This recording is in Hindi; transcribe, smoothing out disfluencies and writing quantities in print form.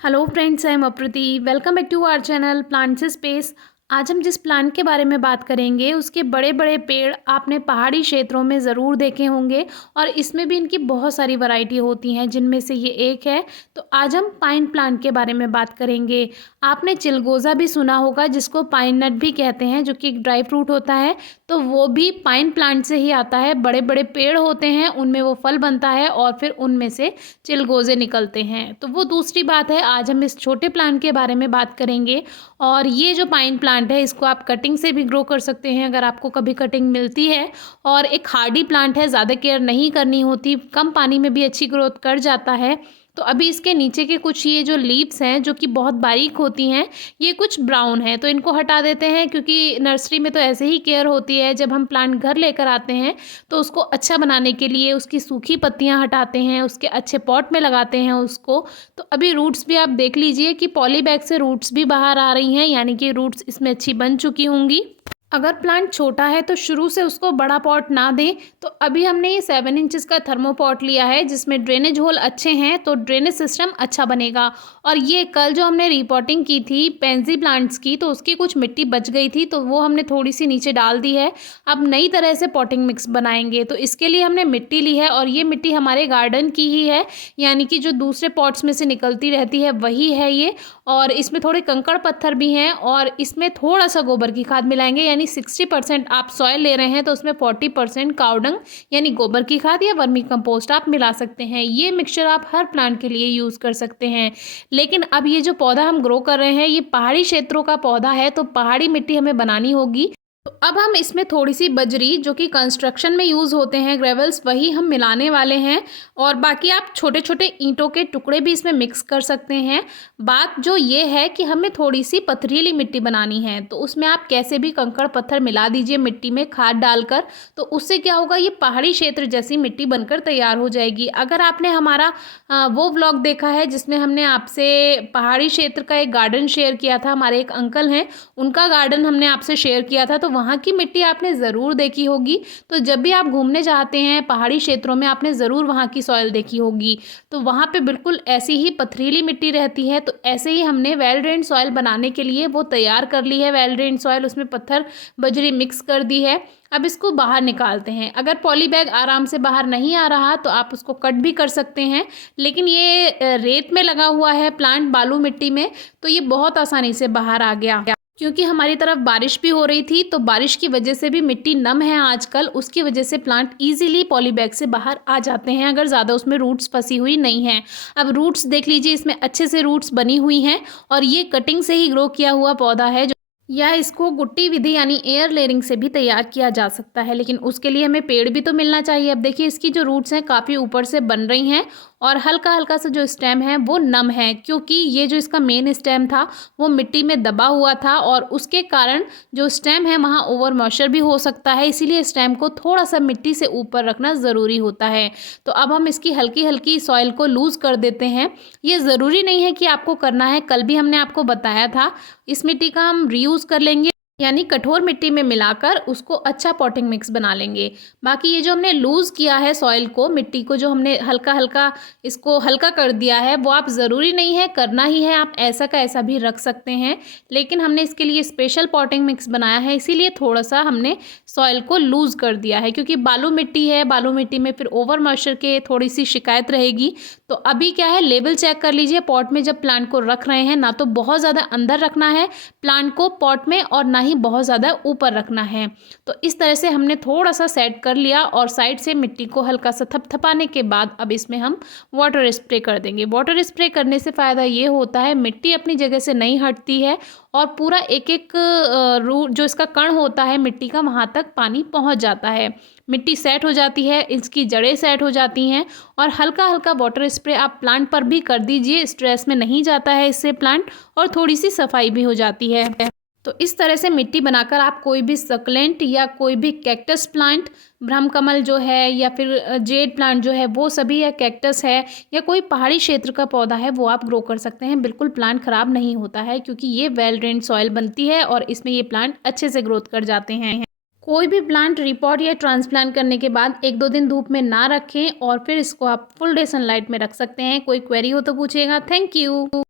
Hello friends, I am Apriti. Welcome back to our channel Plants Space. आज हम जिस प्लांट के बारे में बात करेंगे उसके बड़े बड़े पेड़ आपने पहाड़ी क्षेत्रों में ज़रूर देखे होंगे और इसमें भी इनकी बहुत सारी वैरायटी होती हैं, जिनमें से ये एक है। तो आज हम पाइन प्लांट के बारे में बात करेंगे। आपने चिलगोज़ा भी सुना होगा, जिसको पाइन नट भी कहते हैं, जो कि एक ड्राई फ्रूट होता है। तो वो भी पाइन प्लांट से ही आता है। बड़े बड़े पेड़ होते हैं, उनमें वो फल बनता है और फिर उनमें से चिलगोज़े निकलते हैं। तो वो दूसरी बात है। आज हम इस छोटे प्लांट के बारे में बात करेंगे। और ये जो पाइन प्लांट है, इसको आप कटिंग से भी ग्रो कर सकते हैं अगर आपको कभी कटिंग मिलती है। और एक हार्डी प्लांट है, ज़्यादा केयर नहीं करनी होती, कम पानी में भी अच्छी ग्रोथ कर जाता है। तो अभी इसके नीचे के कुछ ये जो लीव्स हैं, जो कि बहुत बारीक होती हैं, ये कुछ ब्राउन है, तो इनको हटा देते हैं, क्योंकि नर्सरी में तो ऐसे ही केयर होती है। जब हम प्लांट घर लेकर आते हैं तो उसको अच्छा बनाने के लिए उसकी सूखी पत्तियां हटाते हैं, उसके अच्छे पॉट में लगाते हैं उसको। तो अभी रूट्स भी आप देख लीजिए कि पॉली बैग से रूट्स भी बाहर आ रही हैं, यानी कि रूट्स इसमें अच्छी बन चुकी होंगी। अगर प्लांट छोटा है तो शुरू से उसको बड़ा पॉट ना दें। तो अभी हमने ये 7 इंचेस का थर्मोपॉट लिया है, जिसमें ड्रेनेज होल अच्छे हैं, तो ड्रेनेज सिस्टम अच्छा बनेगा। और ये कल जो हमने रिपोर्टिंग की थी पेंजी प्लांट्स की, तो उसकी कुछ मिट्टी बच गई थी, तो वो हमने थोड़ी सी नीचे डाल दी है। अब नई तरह से पॉटिंग मिक्स बनाएंगे, तो इसके लिए हमने मिट्टी ली है, और ये मिट्टी हमारे गार्डन की ही है, यानी कि जो दूसरे पॉट्स में से निकलती रहती है वही है ये। और इसमें थोड़े कंकड़ पत्थर भी हैं, और इसमें थोड़ा सा गोबर की खाद मिलाएंगे, यानी 60% आप सॉइल ले रहे हैं तो उसमें 40% काउडंग यानी गोबर की खाद या वर्मी कंपोस्ट आप मिला सकते हैं। ये मिक्सचर आप हर प्लांट के लिए यूज़ कर सकते हैं। लेकिन अब ये जो पौधा हम ग्रो कर रहे हैं, ये पहाड़ी क्षेत्रों का पौधा है, तो पहाड़ी मिट्टी हमें बनानी होगी। तो अब हम इसमें थोड़ी सी बजरी, जो कि कंस्ट्रक्शन में यूज़ होते हैं, ग्रेवल्स, वही हम मिलाने वाले हैं। और बाकी आप छोटे छोटे ईंटों के टुकड़े भी इसमें मिक्स कर सकते हैं। बात जो ये है कि हमें थोड़ी सी पथरीली मिट्टी बनानी है, तो उसमें आप कैसे भी कंकड़ पत्थर मिला दीजिए मिट्टी में खाद डालकर। तो उससे क्या होगा, ये पहाड़ी क्षेत्र जैसी मिट्टी बनकर तैयार हो जाएगी। अगर आपने हमारा वो व्लॉग देखा है जिसमें हमने आपसे पहाड़ी क्षेत्र का एक गार्डन शेयर किया था, हमारे एक अंकल हैं, उनका गार्डन हमने आपसे शेयर किया था, तो वहाँ की मिट्टी आपने ज़रूर देखी होगी। तो जब भी आप घूमने जाते हैं पहाड़ी क्षेत्रों में, आपने ज़रूर वहाँ की सॉइल देखी होगी। तो वहाँ पे बिल्कुल ऐसी ही पथरीली मिट्टी रहती है। तो ऐसे ही हमने वेल ड्रेन्ड सॉइल बनाने के लिए वो तैयार कर ली है, वेल ड्रेन्ड सॉइल, उसमें पत्थर बजरी मिक्स कर दी है। अब इसको बाहर निकालते हैं। अगर पॉली बैग आराम से बाहर नहीं आ रहा तो आप उसको कट भी कर सकते हैं, लेकिन ये रेत में लगा हुआ है प्लांट, बालू मिट्टी में, तो ये बहुत आसानी से बाहर आ गया। क्योंकि हमारी तरफ बारिश भी हो रही थी, तो बारिश की वजह से भी मिट्टी नम है आजकल, उसकी वजह से प्लांट इजीली पॉली बैग से बाहर आ जाते हैं, अगर ज़्यादा उसमें रूट्स फंसी हुई नहीं है। अब रूट्स देख लीजिए, इसमें अच्छे से रूट्स बनी हुई हैं, और ये कटिंग से ही ग्रो किया हुआ पौधा है, या इसको गुट्टी विधि यानी एयर लेयरिंग से भी तैयार किया जा सकता है। लेकिन उसके लिए हमें पेड़ भी तो मिलना चाहिए। अब देखिए, इसकी जो रूट्स हैं काफ़ी ऊपर से बन रही हैं, और हल्का हल्का सा जो स्टेम है वो नम है, क्योंकि ये जो इसका मेन स्टेम था वो मिट्टी में दबा हुआ था, और उसके कारण जो स्टेम है वहाँ ओवर मॉइस्चर भी हो सकता है। इसीलिए स्टेम को थोड़ा सा मिट्टी से ऊपर रखना ज़रूरी होता है। तो अब हम इसकी हल्की हल्की सॉइल को लूज़ कर देते हैं। ये ज़रूरी नहीं है कि आपको करना है, कल भी हमने आपको बताया था। इस मिट्टी का हम रीयूज़ कर लेंगे, यानी कठोर मिट्टी में मिलाकर उसको अच्छा पॉटिंग मिक्स बना लेंगे। बाकी ये जो हमने लूज़ किया है सॉइल को, मिट्टी को जो हमने हल्का हल्का इसको हल्का कर दिया है, वो आप ज़रूरी नहीं है करना ही है, आप ऐसा का ऐसा भी रख सकते हैं। लेकिन हमने इसके लिए स्पेशल पॉटिंग मिक्स बनाया है, इसीलिए थोड़ा सा हमने सॉइल को लूज़ कर दिया है, क्योंकि बालू मिट्टी है, बालू मिट्टी में फिर ओवर मॉइस्चर के थोड़ी सी शिकायत रहेगी। तो अभी क्या है, लेवल चेक कर लीजिए पॉट में जब प्लांट को रख रहे हैं, ना तो बहुत ज़्यादा अंदर रखना है प्लांट को पॉट में, और ना ही बहुत ज़्यादा ऊपर रखना है। तो इस तरह से हमने थोड़ा सा सेट कर लिया, और साइड से मिट्टी को हल्का सा थपथपाने के बाद अब इसमें हम वाटर स्प्रे कर देंगे। वाटर स्प्रे करने से फ़ायदा ये होता है, मिट्टी अपनी जगह से नहीं हटती है, और पूरा एक एक रूट जो इसका कण होता है मिट्टी का, वहाँ तक पानी पहुँच जाता है, मिट्टी सेट हो जाती है, इसकी जड़ें सेट हो जाती हैं। और हल्का हल्का वाटर स्प्रे आप प्लांट पर भी कर दीजिए, स्ट्रेस में नहीं जाता है इससे प्लांट, और थोड़ी सी सफाई भी हो जाती है। तो इस तरह से मिट्टी बनाकर आप कोई भी सक्लेंट या कोई भी कैक्टस प्लांट, ब्रह्मकमल जो है, या फिर जेड प्लांट जो है वो सभी, या कैक्टस है, या कोई पहाड़ी क्षेत्र का पौधा है, वो आप ग्रो कर सकते हैं। बिल्कुल प्लांट ख़राब नहीं होता है, क्योंकि ये वेल ड्रेन्ड सॉइल बनती है, और इसमें ये प्लांट अच्छे से ग्रोथ कर जाते हैं। कोई भी प्लांट रिपोर्ट या ट्रांसप्लांट करने के बाद 1-2 दिन धूप में ना रखें, और फिर इसको आप फुल डे सनलाइट में रख सकते हैं। कोई क्वेरी हो तो पूछिएगा। Thank you.